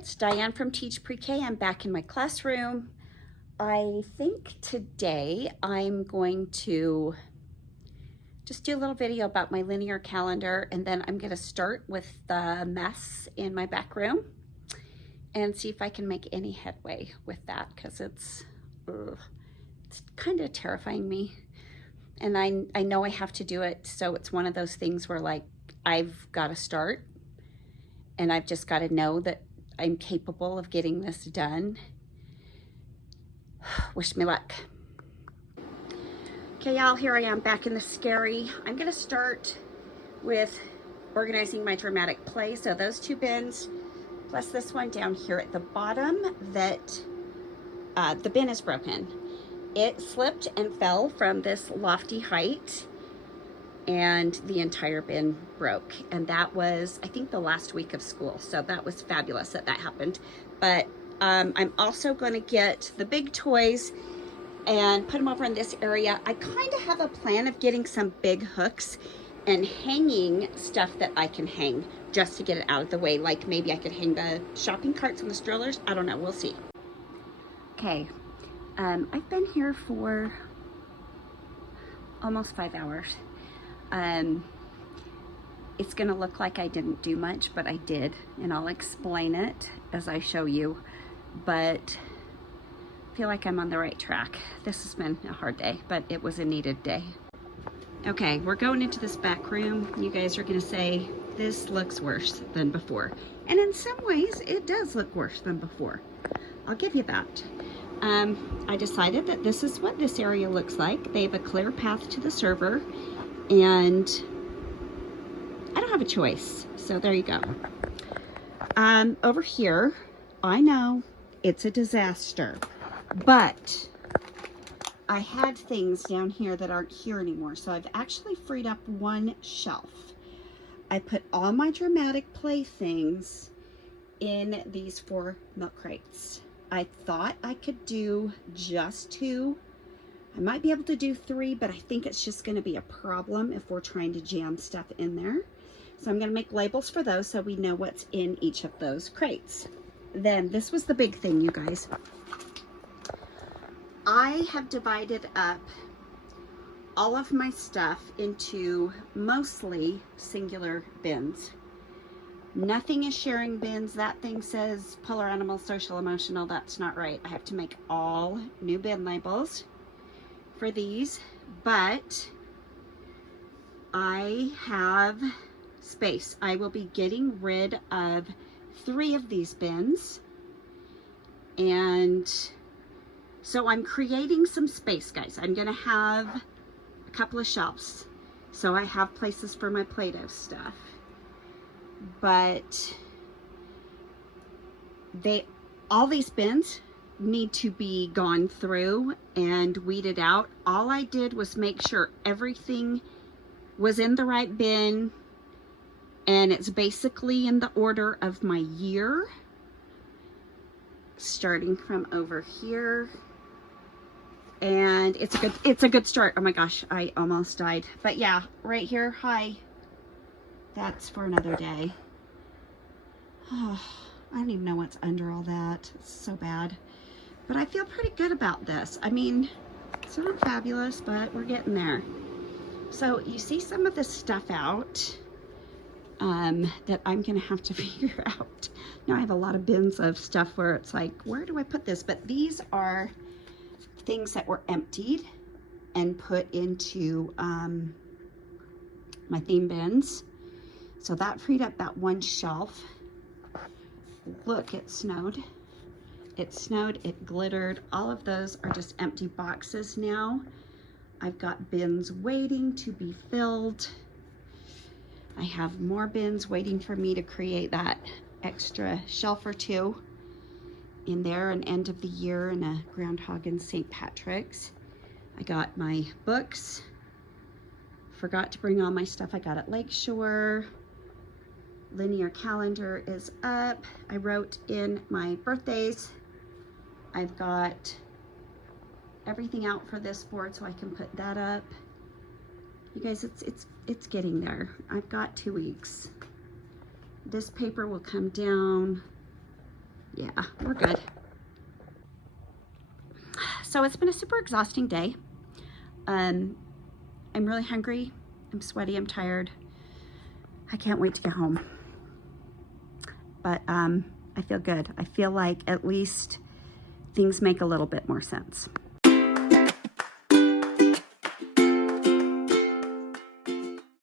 it's Diane from Teach Pre-K. I'm back in my classroom. I think today I'm going to just do a little video about my linear calendar, and then I'm going to start with the mess in my back room and see if I can make any headway with that, because it's kind of terrifying me. And I know I have to do it, so it's one of those things where, like, I've got to start and I've just got to know that I'm capable of getting this done. Wish me luck. Okay, y'all, here I am back in the scary. I'm gonna start with organizing my dramatic play. So those two bins, plus this one down here at the bottom, that the bin is broken. It slipped and fell from this lofty height, and the entire bin broke. And that was, I think, the last week of school. So that was fabulous that that happened. But I'm also going to get the big toys and put them over in this area. I kind of have a plan of getting some big hooks and hanging stuff that I can hang just to get it out of the way. Like maybe I could hang the shopping carts and the strollers. I don't know. We'll see. Okay. I've been here for almost 5 hours. It's gonna look like I didn't do much, but I did, and I'll explain it as I show you, but I feel like I'm on the right track. This has been a hard day, but it was a needed day. Okay, we're going into this back room. You guys are gonna say, this looks worse than before. And in some ways, it does look worse than before. I'll give you that. I decided that this is what this area looks like. They have a clear path to the server, and I don't have a choice. So there you go. Over here, I know it's a disaster, but I had things down here that aren't here anymore. So I've actually freed up one shelf. I put all my dramatic playthings in these 4 milk crates. I thought I could do just 2. I might be able to do 3, but I think it's just going to be a problem if we're trying to jam stuff in there. So I'm going to make labels for those so we know what's in each of those crates. Then this was the big thing, you guys. I have divided up all of my stuff into mostly singular bins. Nothing is sharing bins. That thing says polar animal, social, emotional. That's not right. I have to make all new bin labels for these, but I have space. I will be getting rid of 3 of these bins, and so I'm creating some space, guys. I'm gonna have a couple of shelves, so I have places for my Play-Doh stuff, but all these bins need to be gone through and weeded out. All I did was make sure everything was in the right bin, and it's basically in the order of my year, starting from over here. And it's a good start. Oh my gosh, I almost died. But yeah, right here, hi. That's for another day. Oh, I don't even know what's under all that. It's so bad. But I feel pretty good about this. I mean, it's not fabulous, but we're getting there. So you see some of this stuff out that I'm gonna have to figure out. Now I have a lot of bins of stuff where it's like, where do I put this? But these are things that were emptied and put into my theme bins. So that freed up that one shelf. Look, it snowed. It snowed, it glittered. All of those are just empty boxes now. I've got bins waiting to be filled. I have more bins waiting for me to create that extra shelf or 2 in there, an end of the year and a groundhog and St. Patrick's. I got my books. Forgot to bring all my stuff I got at Lakeshore. Linear calendar is up. I wrote in my birthdays. I've got everything out for this board so I can put that up. You guys, it's getting there. I've got 2 weeks. This paper will come down Yeah, we're good. So it's been a super exhausting day. I'm really hungry. I'm sweaty. I'm tired. I can't wait to get home. But I feel good. I feel like at least things make a little bit more sense.